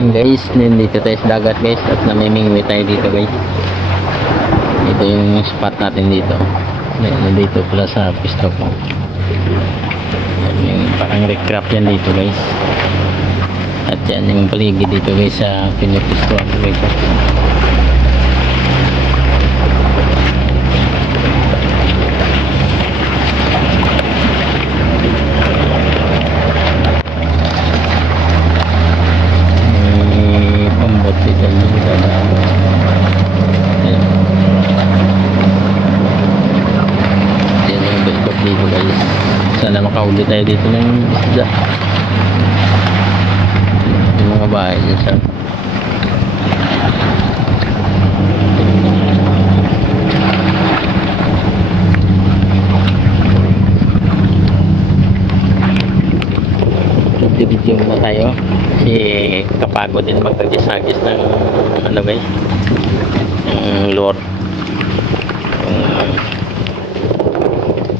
Guys, nandito tayo sa dagat guys at namimingwi tayo dito guys. Ito yung spot natin dito. Nandito pala sa pisto ko. Yung parang recraft yan dito guys. At yan yung paligid dito guys sa pinipisto ko guys. Dito guys, sana makahuli tayo dito ng isda. Yung mga bahay dyan sa video muna tayo kasi kapagod din magkagis-agis ng ano guys, yung lure,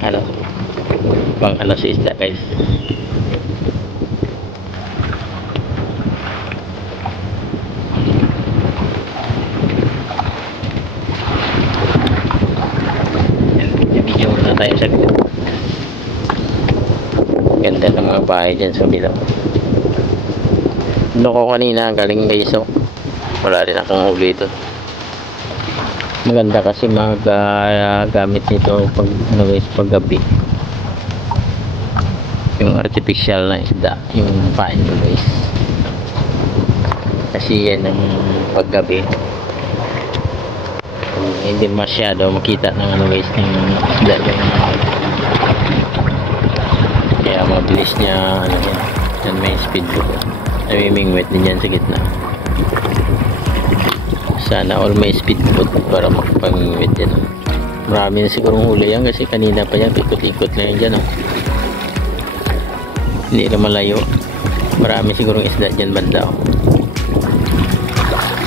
ano pang ano sa isda guys. Video na tayo sa ganda ng mga bahay dyan sa bilang. Loko kanina galing guys, so wala rin akong huli ito. Maganda kasi gamit nito pag ano guys, pag gabi. Yung artificial na isda yung pain mo guys, kasi yan ang paggabi hindi masyado makita ng ano guys, ng isda yung, kaya mabilis niya ano yan, may speed ko namimingwit din yan sa gitna. Sana all may speed boat para makapangingwit yan. Marami na sigurong huli yan kasi kanina pa yan ikot-ikot na yan dyan hindi na malayo. Marami sigurong isda dyan banda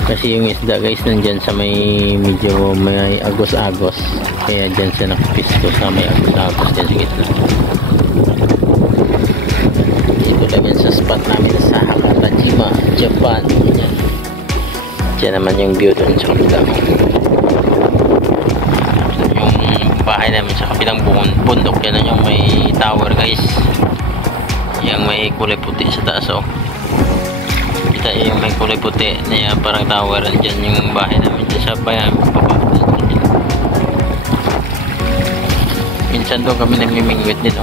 kasi yung isda guys nandyan sa may medyo may agos-agos, kaya dyan siya nakapisto sa may agos-agos dyan sa gitna. Ito lang yan sa spot namin sa Hakatajima, Japan. Dyan naman yung view doon sa kabilang, yung bahay namin sa kabilang bundok. Yan na yung may tower guys, yung may kulay puti sa taas kita yung may kulay puti na parang tower. Andyan yung bahay namin dyan sa bayan baba. Minsan doon kami namimingwit din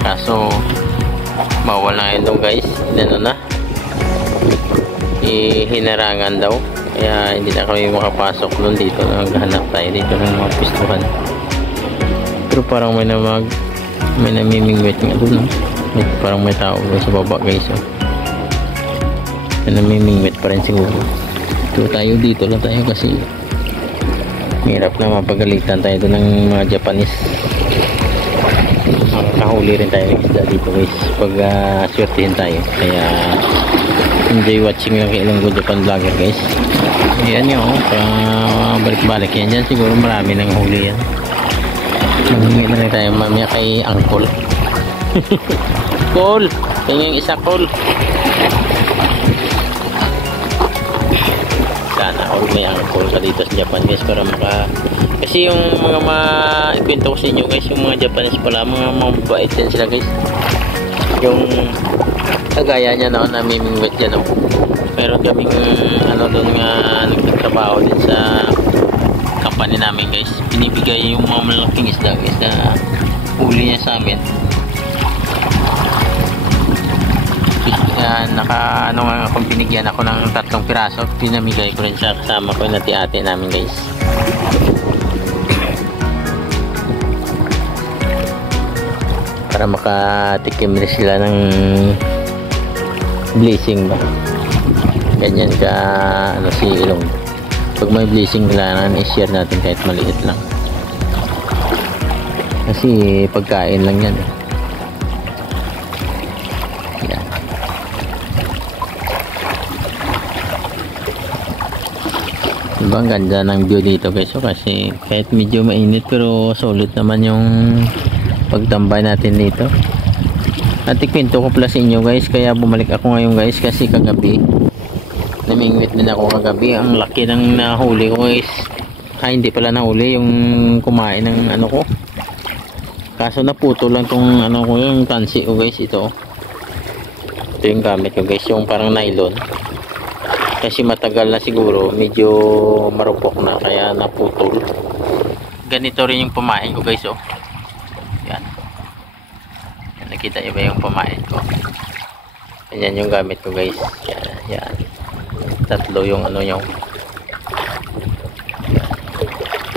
kaso bawal na yun doon guys, inano na hinarangan daw, kaya hindi na kami makapasok doon. Dito na maghanap tayo dito ng mga pistuhan, pero parang may namimingwit nga doon parang may tao doon sa baba guys namimingwit pa rin siguro. Ito tayo dito lang tayo kasi hirap na mapagalitan tayo doon ng mga Japanese. Makakahuli rin tayo ng isda dito guys pag swertihin tayo, kaya enjoy watching lang kay Ilonggo Japan vlogger guys. Ayan yun balik-balik yan dyan, siguro marami nang huli yan. Mamingwit na rin tayo mamaya kay Uncle Cole, tingin isa Cole. Sana all may Uncle ka dito sa Japan guys para kasi yung mga ikwento ko sa inyo guys, yung mga Japanese pala mga mabait din sila guys. Yung kagaya niya namimingwit dyan meron kaming ano doon nga nagtatrabaho din sa company namin guys, binibigay yung mga malaking isda guys na huli niya sa amin. Kung binigyan ako ng 3 piraso, pinamigay ko rin siya kasama ko yung ate namin guys. Para makatikim rin sila ng blessing ba, ganyan ka si Ilonggo. Pag may blessing kailangan i-share natin kahit maliit lang kasi pagkain lang yan diba ang ganda ng view dito guys kasi kahit medyo mainit pero solid naman yung pagtambay natin dito. At ikwento ko pala sa inyo guys, kaya bumalik ako ngayon guys kasi kagabi namingwit din ako kagabi. Ang laki ng nahuli ko guys. Hindi pala nahuli yung kumain ng ano ko, kaso naputo lang tong ano ko, yung tansi ko guys. Ito yung gamit ko guys, yung parang nylon, kasi matagal na siguro, medyo marupok na kaya naputol. Ganito rin yung pamain ko guys. Yan, nakita nyo ba yung pamain ko? Yan yung gamit ko guys. Yan. Tatlo yung ano nyo.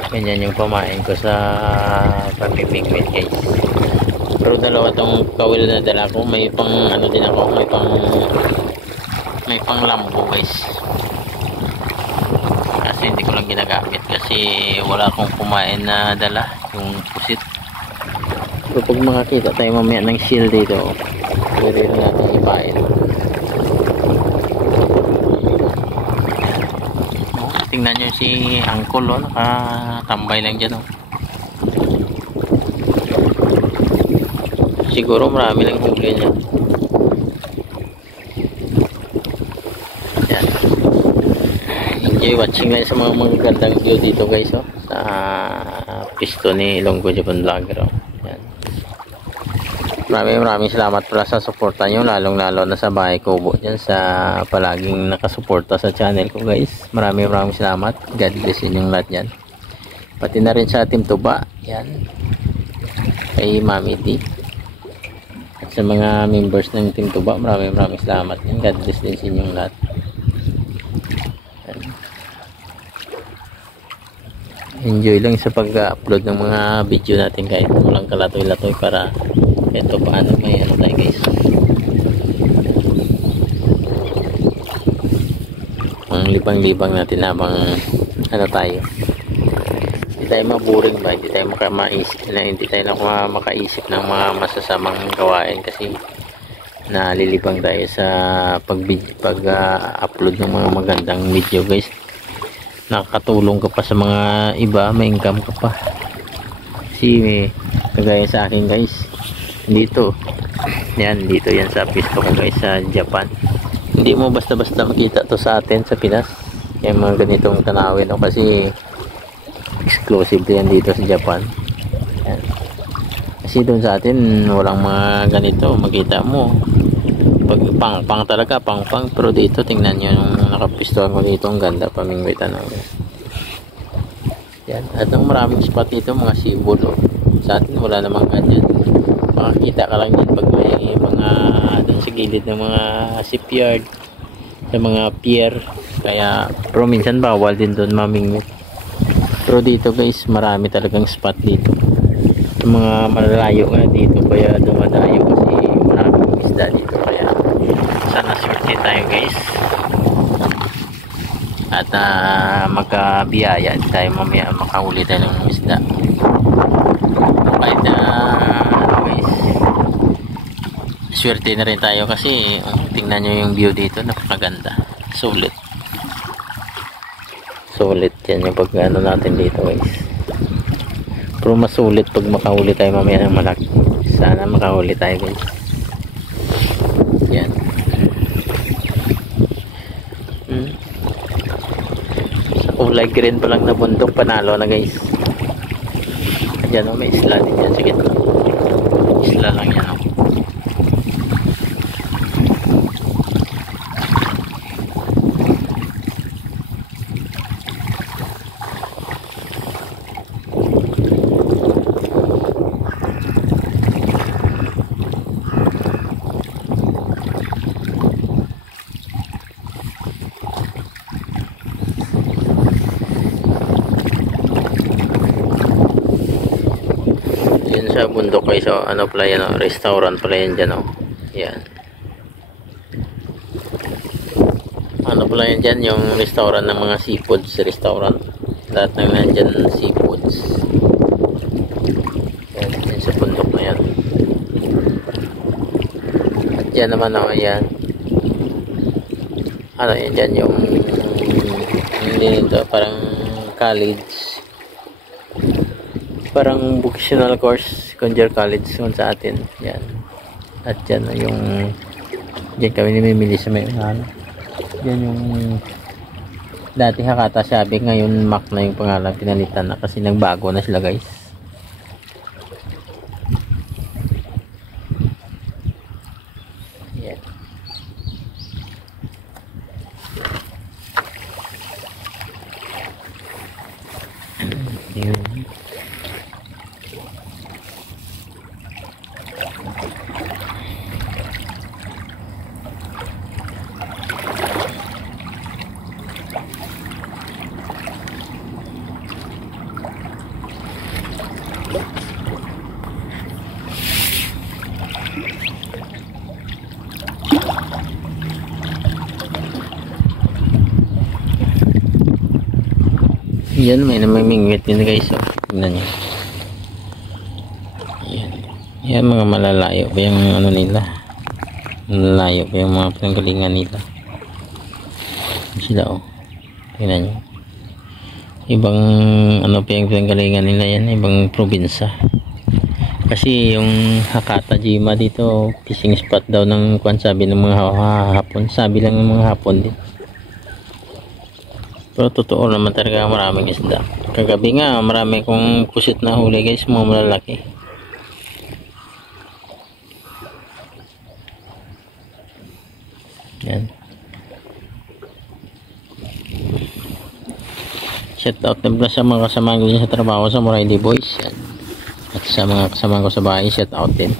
Ganyan yung pamain ko sa pagpipigment guys. Pero dalawa tong kawil na dala ko. May pang ano din ako. May pang lambo guys. Kasi hindi ko lang ginagamit kasi wala akong kumain na dala. Yung pusit. So pag makakita tayo mamaya ng seal dito, pwede rin natin ipain. Tingnan nyo si Uncle, nakatambay lang dyan. Siguro marami lang huli niya. Yan. Enjoy watching lang sa mga magagandang view dito guys, sa pisto ni Ilonggo Japan Vlogger. Yan. Maraming salamat pala sa suporta nyo, lalong lalo na sa bahay kubo dyan, sa palaging nakasuporta sa channel ko guys. Maraming salamat. God bless inyong lahat yan, pati na rin sa Team Tuba. Yan, kay Mami T at sa mga members ng Team Tuba, maraming salamat yan. God bless din sa inyong lahat. Yan. Enjoy lang sa pag-upload ng mga video natin kahit walang kalatoy-latoy, para ito paano may ano tayo guys, ang libang-libang natin habang ano tayo, hindi tayo maburing ba, hindi tayo makaisip ng mga masasamang gawain, kasi nalilibang tayo sa pag-upload ng mga magandang video guys. Nakakatulong ka pa sa mga iba, may income ka pa. Kasi kagaya sa akin guys, dito yan sa pisto ko guys sa Japan, hindi mo basta-basta makita to sa atin sa Pinas, yung mga ganitong tanawin, kasi exclusive yan dito sa Japan. Yan. Kasi doon sa atin walang mga ganito makita mo, pag pang talaga, pang, pero dito tingnan nyo yung nakapistohan ko dito, ang ganda pamingwitan. Yan, at ang maraming spot dito, mga sibol. Sa atin wala namang ganyan, makakita ka lang din pag may mga doon sa gilid ng mga shipyard, sa mga pier, kaya pero minsan bawal din doon mamingwit. Pero dito guys, marami talagang spot dito, yung mga malalayo nga dito, kaya dumadayo kasi maraming isda dito. Kaya sana swerte tayo guys, at magkabiyaya tayo mamaya, makahuli tayo ng isda. Kahit guys, swerte na rin tayo kasi tingnan nyo yung view dito, napakaganda, sulit yan yung pag ano natin dito guys. Pero mas sulit pag makahuli tayo mamaya ng malaki. Sana makahuli tayo guys. Yan. Sa kulay green pa lang na bundok, panalo na guys. Diyan may isla din yan sa gitna. Isla lang yan. Sa bundok guys, ano pala yan, restaurant pala yan dyan. Yan, ano pala yan dyan, yung restaurant ng mga seafoods, restaurant, lahat ng nandyan seafoods. Yan sa bundok na yan. At yan naman yan, ano yan dyan, yung hindi nito, parang college, parang vocational course, Conjer College kung sa atin. Yan, At yan yung diyan kami namimili sa may ano. Yan yung dati Hakata Sabi, ngayon Mac na yung pangalan, pinalitan na kasi nagbago na sila guys. Yan. Yan. Yan, may namimingwit din guys. Oh. Tignan nyo. Yan. Yan mga malalayo pa yung ano nila. Malalayo pa yung mga pinanggalingan nila. Sila oh. Tignan nyo. Ibang ano pa yung pinanggalingan nila yan. Ibang probinsya. Kasi yung Hakata Jima dito, fishing spot daw ng kwan, sabi ng mga Hapon. Sabi lang ng mga Hapon din. Pero totoo naman talaga maraming isda. Kagabi nga marami kong pusit na huli guys, mga malalaki. Yan. Shout out na sa mga kasama ko sa trabaho sa Morady Boys. Yan. At sa mga kasama ko sa bahay, shout out din.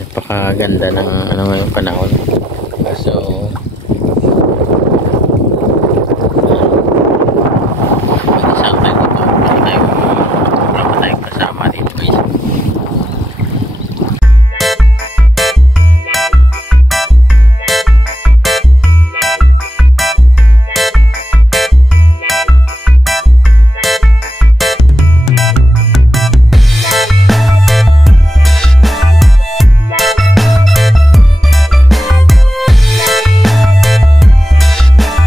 Napakaganda ng ano ngayong panahon. So